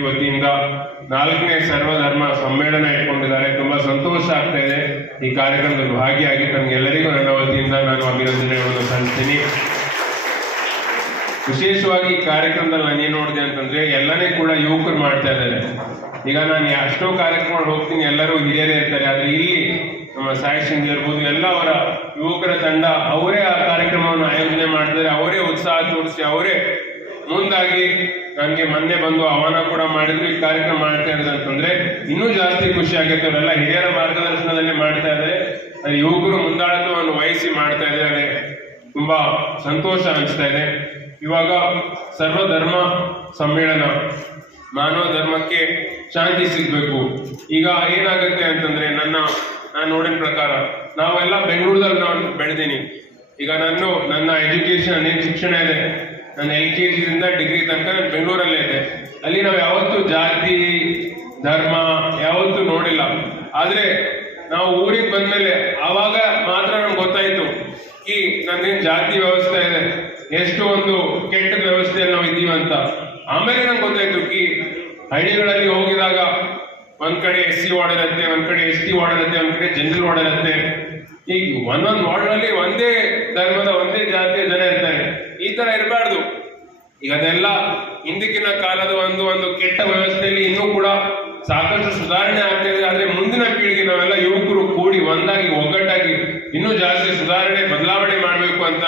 ವತಿಯಿಂದ ನಾಲ್ಕನೇ ಸರ್ವಧರ್ಮ ಸಮ್ಮೇಳನ ಇಟ್ಕೊಂಡಿದ್ದಾರೆ. ತುಂಬಾ ಸಂತೋಷ ಆಗ್ತಾ ಇದೆ. ಈ ಕಾರ್ಯಕ್ರಮದಲ್ಲಿ ಭಾಗಿಯಾಗಿ ತಮಗೆಲ್ಲರಿಗೂ ನನ್ನ ವತಿಯಿಂದ ನಾನು ಅಭಿನಂದನೆಗಳನ್ನು ಸಲ್ಲಿಸ್ತೀನಿ. ವಿಶೇಷವಾಗಿ ಈ ಕಾರ್ಯಕ್ರಮದಲ್ಲಿ ನಾನು ಏನ್ ನೋಡಿದೆ ಅಂತಂದ್ರೆ, ಎಲ್ಲನೇ ಕೂಡ ಯುವಕರು ಮಾಡ್ತಾ ಇದ್ದಾರೆ. ಈಗ ನಾನು ಅಷ್ಟೋ ಕಾರ್ಯಕ್ರಮ ಹೋಗ್ತೀನಿ, ಎಲ್ಲರೂ ಹಿರಿಯರೇ ಇರ್ತಾರೆ. ಆದ್ರೆ ಇಲ್ಲಿ ನಮ್ಮ ಸಾಯಿ ಸಿಂಗ್ ಇರ್ಬೋದು, ಎಲ್ಲ ಅವರ ಯುವಕರ ತಂಡ ಅವರೇ ಆ ಕಾರ್ಯಕ್ರಮವನ್ನು ಆಯೋಜನೆ ಮಾಡ್ತಾರೆ ಅವರೇ ಉತ್ಸಾಹ ತೋರಿಸಿ, ಅವರೇ ಮುಂದಾಗಿ ನನಗೆ ಮೊನ್ನೆ ಬಂದು ಆಹ್ವಾನ ಕೂಡ ಮಾಡಿದ್ರು, ಈ ಕಾರ್ಯಕ್ರಮ ಮಾಡ್ತಾ ಇರೋದು ಅಂತಂದ್ರೆ ಇನ್ನೂ ಜಾಸ್ತಿ ಖುಷಿ ಆಗುತ್ತೆ. ಅವರೆಲ್ಲ ಹಿರಿಯರ ಮಾರ್ಗದರ್ಶನದಲ್ಲಿ ಮಾಡ್ತಾ ಇದ್ದಾರೆ. ಯುವಕರು ಮುಂದಾಳತ್ವವನ್ನು ವಹಿಸಿ ಮಾಡ್ತಾ ಇದ್ದಾರೆ. ತುಂಬಾ ಸಂತೋಷ ಅನಿಸ್ತಾ ಇದೆ. ಇವಾಗ ಸರ್ವಧರ್ಮ ಸಮ್ಮೇಳನ, ಮಾನವ ಧರ್ಮಕ್ಕೆ ಶಾಂತಿ ಸಿಗಬೇಕು. ಈಗ ಏನಾಗುತ್ತೆ ಅಂತಂದ್ರೆ ನನ್ನ, ನಾನು ನೋಡಿದ ಪ್ರಕಾರ ನಾವೆಲ್ಲ ಬೆಂಗಳೂರದಲ್ಲಿ ನಾನು ಬೆಳೆದೀನಿ. ಈಗ ನಾನು, ನನ್ನ ಎಜುಕೇಶನ್ ಶಿಕ್ಷಣ ಇದೆ. ನನ್ನ ಎಲ್ ಕೆ ಜಿಯಿಂದ ಡಿಗ್ರಿ ತನಕ ನಾನು ಬೆಂಗಳೂರಲ್ಲೇ ಇದೆ ಅಲ್ಲಿ ನಾವು ಯಾವತ್ತೂ ಜಾತಿ, ಧರ್ಮ ಯಾವತ್ತೂ ನೋಡಿಲ್ಲ. ಆದರೆ ನಾವು ಊರಿಗೆ ಬಂದಮೇಲೆ ಆವಾಗ ಮಾತ್ರ ನಮ್ಗೆ ಗೊತ್ತಾಯಿತು ಈ ನನ್ನ ಜಾತಿ ವ್ಯವಸ್ಥೆ ಇದೆ, ಎಷ್ಟು ಒಂದು ಕೆಟ್ಟ ವ್ಯವಸ್ಥೆಯಲ್ಲಿ ನಾವು ಇದ್ದೀವಿ ಅಂತ. ಆಮೇಲೆ ನಂಗೆ ಗೊತ್ತಾಯ್ತು ಕಿ ಹಳ್ಳಿಗಳಲ್ಲಿ ಹೋಗಿದಾಗ ಒಂದ್ ಕಡೆ ಎಸ್ ಸಿ ವಾರ್ಡ್ ಇರುತ್ತೆ ಒಂದ್ ಕಡೆ ಎಸ್ ಟಿ ವಾರ್ಡ್ ಇರುತ್ತೆ ಒಂದ್ ಕಡೆ ಜನರಲ್ ವಾರ್ಡ್ ಇರುತ್ತೆ ಈಗ ಒಂದೊಂದು ವಾರ್ಡ್ ಅಲ್ಲಿ ಒಂದೇ ಧರ್ಮದ ಒಂದೇ ಜಾತಿಯ ಜನ ಈ ತರ ಇರಬಾರ್ದು. ಈಗ ಅದೆಲ್ಲ ಹಿಂದಿಕ್ಕಿನ ಕಾಲದ ಒಂದು ಒಂದು ಕೆಟ್ಟ ವ್ಯವಸ್ಥೆಯಲ್ಲಿ ಇನ್ನೂ ಕೂಡ ಸಾಕಷ್ಟು ಸುಧಾರಣೆ ಆಗ್ತಾ ಇದೆ. ಆದ್ರೆ ಮುಂದಿನ ಪೀಳಿಗೆ ನಾವೆಲ್ಲ ಯುವಕರು ಕೂಡಿ ಒಂದಾಗಿ, ಒಗ್ಗಟ್ಟಾಗಿ ಇನ್ನೂ ಜಾಸ್ತಿ ಸುಧಾರಣೆ, ಬದಲಾವಣೆ ಮಾಡಬೇಕು ಅಂತ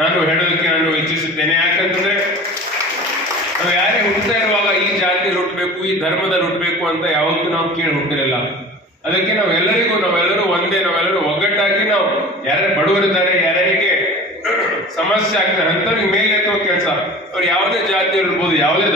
ನಾನು ಹೇಳೋದಕ್ಕೆ ನಾನು ಇಚ್ಛಿಸುತ್ತೇನೆ. ಯಾಕಂತಂದ್ರೆ ನಾವು ಯಾರೇ ಹುಟ್ಟುತ್ತಾ ಇರುವಾಗ ಈ ಜಾತಿ ಹುಟ್ಟಬೇಕು ಈ ಧರ್ಮದಲ್ಲಿ ಹುಟ್ಟಬೇಕು ಅಂತ ಯಾವತ್ತೂ ನಾವು ಕೇಳಿ ಹುಟ್ಟಿರಲಿಲ್ಲ ಅದಕ್ಕೆ ನಾವೆಲ್ಲರಿಗೂ, ನಾವೆಲ್ಲರೂ ಒಂದೇ, ನಾವೆಲ್ಲರೂ ಒಗ್ಗಟ್ಟಾಗಿ ನಾವು ಯಾರೇ ಬಡವರಿದ್ದಾರೆ, ಯಾರ್ಯಾರಿಗೆ ಸಮಸ್ಯೆ ಆಗ್ತಾರೆ ಅಂತವ್ರಿಗೆ ಮೇಲೆ ಎತ್ತುವ ಕೆಲಸ. ಅವ್ರು ಯಾವುದೇ ಜಾತಿ ಇರ್ಬೋದು ಯಾವುದೇ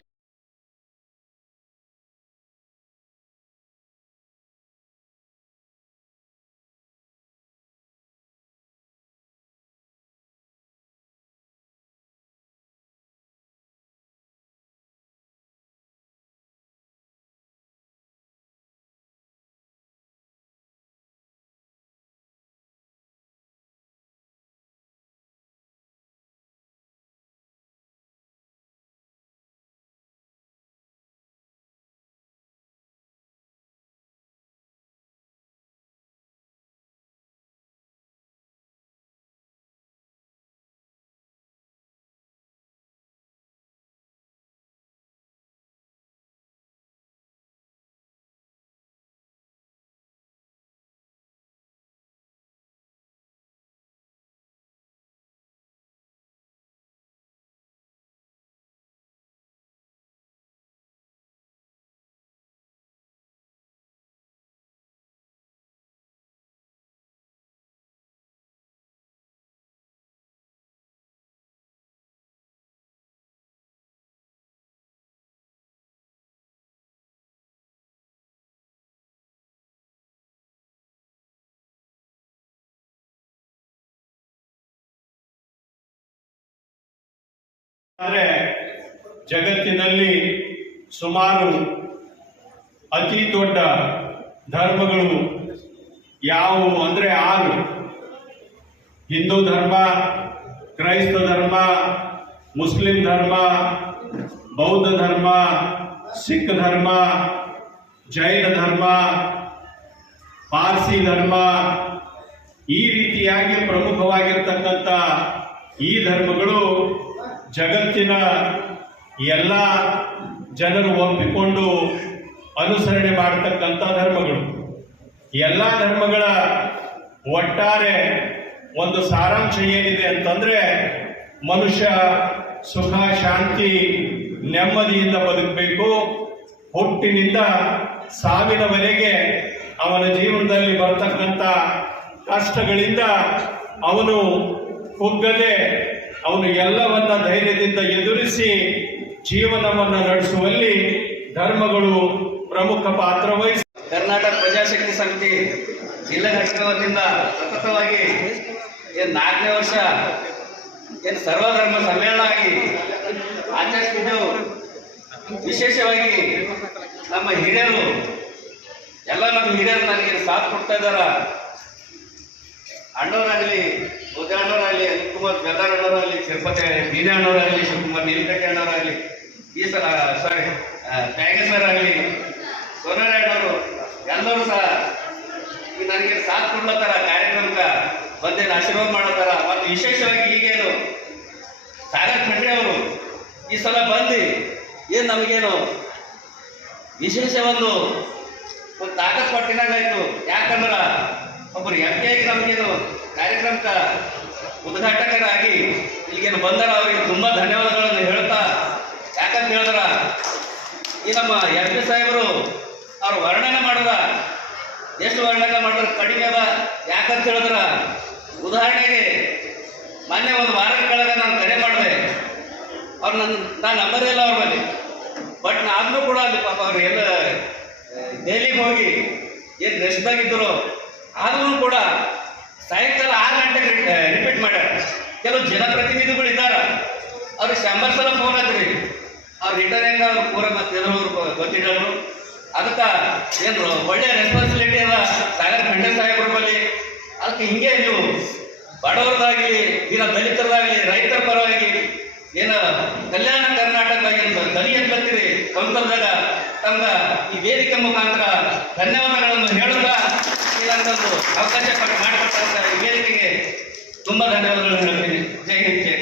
ಆದರೆ ಜಗತ್ತಿನಲ್ಲಿ ಸುಮಾರು ಅತಿ ದೊಡ್ಡ ಧರ್ಮಗಳು ಯಾವುವು ಅಂದರೆ ಆರು. ಹಿಂದೂ ಧರ್ಮ, ಕ್ರೈಸ್ತ ಧರ್ಮ, ಮುಸ್ಲಿಂ ಧರ್ಮ, ಬೌದ್ಧ ಧರ್ಮ, ಸಿಖ್ ಧರ್ಮ, ಜೈನ ಧರ್ಮ, ಪಾರ್ಸಿ ಧರ್ಮ, ಈ ರೀತಿಯಾಗಿ ಪ್ರಮುಖವಾಗಿರ್ತಕ್ಕಂಥ ಈ ಧರ್ಮಗಳು ಜಗತ್ತಿನ ಎಲ್ಲ ಜನರು ಒಪ್ಪಿಕೊಂಡು ಅನುಸರಣೆ ಮಾಡತಕ್ಕಂಥ ಧರ್ಮಗಳು. ಎಲ್ಲ ಧರ್ಮಗಳ ಒಟ್ಟಾರೆ ಒಂದು ಸಾರಾಂಶ ಏನಿದೆ ಅಂತಂದ್ರೆ ಮನುಷ್ಯ ಸುಖ, ಶಾಂತಿ, ನೆಮ್ಮದಿಯಿಂದ ಬದುಕಬೇಕು. ಹುಟ್ಟಿನಿಂದ ಸಾವಿನವರೆಗೆ ಅವನ ಜೀವನದಲ್ಲಿ ಬರ್ತಕ್ಕಂಥ ಕಷ್ಟಗಳಿಂದ ಅವನು ಕುಗ್ಗದೆ ಅವನು ಎಲ್ಲವನ್ನ ಧೈರ್ಯದಿಂದ ಎದುರಿಸಿ ಜೀವನವನ್ನ ನಡೆಸುವಲ್ಲಿ ಧರ್ಮಗಳು ಪ್ರಮುಖ ಪಾತ್ರ ವಹಿಸಿ ಕರ್ನಾಟಕ ಪ್ರಜಾಶಕ್ತಿ ಸಮಿತಿ ಜಿಲ್ಲಾ ಘಟಕದಿಂದ ಸತತವಾಗಿ ಏನು ನಾಲ್ಕನೇ ವರ್ಷ, ಏನು ಸರ್ವಧರ್ಮ ಸಮ್ಮೇಳನ ಆಗಿ ಆಚರಿಸ್ತಿದ್ದೆವು. ವಿಶೇಷವಾಗಿ ನಮ್ಮ ಹಿರಿಯರು, ಎಲ್ಲ ನಮ್ಮ ಹಿರಿಯರು ನನಗೆ ಸಾಥ್ ಕೊಡ್ತಾ ಇದ್ದಾರ. ಅಣ್ಣವರಾಗಲಿ ಮುದ್ದೆ ಅಣ್ಣವರಾಗಲಿ ಕುಮಾರ್ ಶಿಲ್ಪತೆ ಅಣ್ಣವರಾಗಲಿ ತಿರುಪತಿ ಬೀನೆ ಅಣ್ಣವರಾಗಲಿ ಶಿವಕುಮಾರ್ ನೀಲಕಟ್ಟೆ ಅಣ್ಣವರಾಗಲಿ ಈ ಸಲ ಸಾರಿ ತ್ಯಾಗೇಶ್ವರ ಆಗಲಿ, ಸೋನಾರಾಯಣವರು, ಎಲ್ಲರೂ ಸಹ ನನಗೆ ಸಾಥ್ ಕೊಡ್ಲತ್ತಾರ ಕಾರ್ಯಕ್ರಮಕ್ಕೆ ಬಂದೇನು ಆಶೀರ್ವಾದ ಮಾಡತ್ತಾರ ಮತ್ತು ವಿಶೇಷವಾಗಿ ಈಗೇನು, ಸಾಗರ್ ಖಂಡ್ರೆ ಅವರು ಈ ಸಲ ಬಂದು ಏನು ನಮಗೇನು ವಿಶೇಷ ಒಂದು ಒಂದು ತಾಕತ್ ಕೊಟ್ಟಿನಾಗಾಯ್ತು ಯಾಕಂದ್ರ ಒಬ್ಬರು ಎಂ ಕೆ ನಮಗೇನು ಕಾರ್ಯಕ್ರಮಕ್ಕೆ ಉದ್ಘಾಟಕರಾಗಿ ಇಲ್ಲಿಗೇನು ಬಂದಾರ ಅವರಿಗೆ ತುಂಬಾ ಧನ್ಯವಾದಗಳನ್ನು ಹೇಳ್ತಾ, ಯಾಕಂತ ಹೇಳಿದ್ರ, ಈ ನಮ್ಮ ಎಂ ಪಿ ಸಾಹೇಬರು ಅವ್ರು ವರ್ಣನೆ ಮಾಡಿದ ಎಷ್ಟು ವರ್ಣನೆ ಮಾಡಿದ್ರೆ, ಕಡಿಮೆ ಅದ, ಯಾಕಂತ ಹೇಳಿದ್ರ, ಉದಾಹರಣೆಗೆ ಮೊನ್ನೆ ಒಂದು ವಾರದ ಕೆಳಗೆ ನಾನು ಕರೆ ಮಾಡಿದೆ, ಅವ್ರು ನನ್ನ ನಾನು ನಂಬರ್ ಇಲ್ಲ ಅವ್ರ ಬಟ್ ನಾನು ಕೂಡ ಅಲ್ಲಿ ಪಾಪ ಅವ್ರು ಎಲ್ಲ ದೆಹಲಿಗೆ ಹೋಗಿ ಏನು ರೆಸ್ಟ್ದಾಗಿದ್ದರು ಆದ್ರೂ ಶಂಬರ್ ಸಲ ಫೋನ್ ಹಚ್ಚಿರಿ ಅವ್ರು ರಿಟರ್ನ್ ಹೆಂಗ ಅವ್ರು ಪೂರ ಮತ್ತೆ ಎದುರು ಗೊತ್ತಿಡೋರು ಅದಕ್ಕೆ ಏನು ಒಳ್ಳೆ ರೆಸ್ಪಾನ್ಸಿಬಿಲಿಟಿ ಅದ ಸಾಗರ್ ಖಂಡೆ ಸಾಹೇಬ್ರ ಬಳಿ. ಅದಕ್ಕೆ ಹಿಂಗೆ ನೀವು ಬಡವರದಾಗಲಿ, ದಿನ ದಲಿತರದಾಗಲಿ, ರೈತರ ಪರವಾಗಿ ಏನು ಕಲ್ಯಾಣ ಕರ್ನಾಟಕದಾಗಿ ಧನಿ ಅಂತ ಸಂಸದದಾಗ ತಮ್ಮ ಈ ವೇದಿಕೆ ಮುಖಾಂತರ ಧನ್ಯವಾದಗಳನ್ನು ಹೇಳುತ್ತಾ ಇದೊಂದು ಅವಕಾಶ ಕೊಟ್ಟು ಮಾಡಿಕೊಟ್ಟಂತ ಈ ವೇದಿಕೆಗೆ ತುಂಬಾ ಧನ್ಯವಾದಗಳನ್ನು ಹೇಳ್ತೀನಿ. ಜೈ ಹಿಂದ್, ಜೈ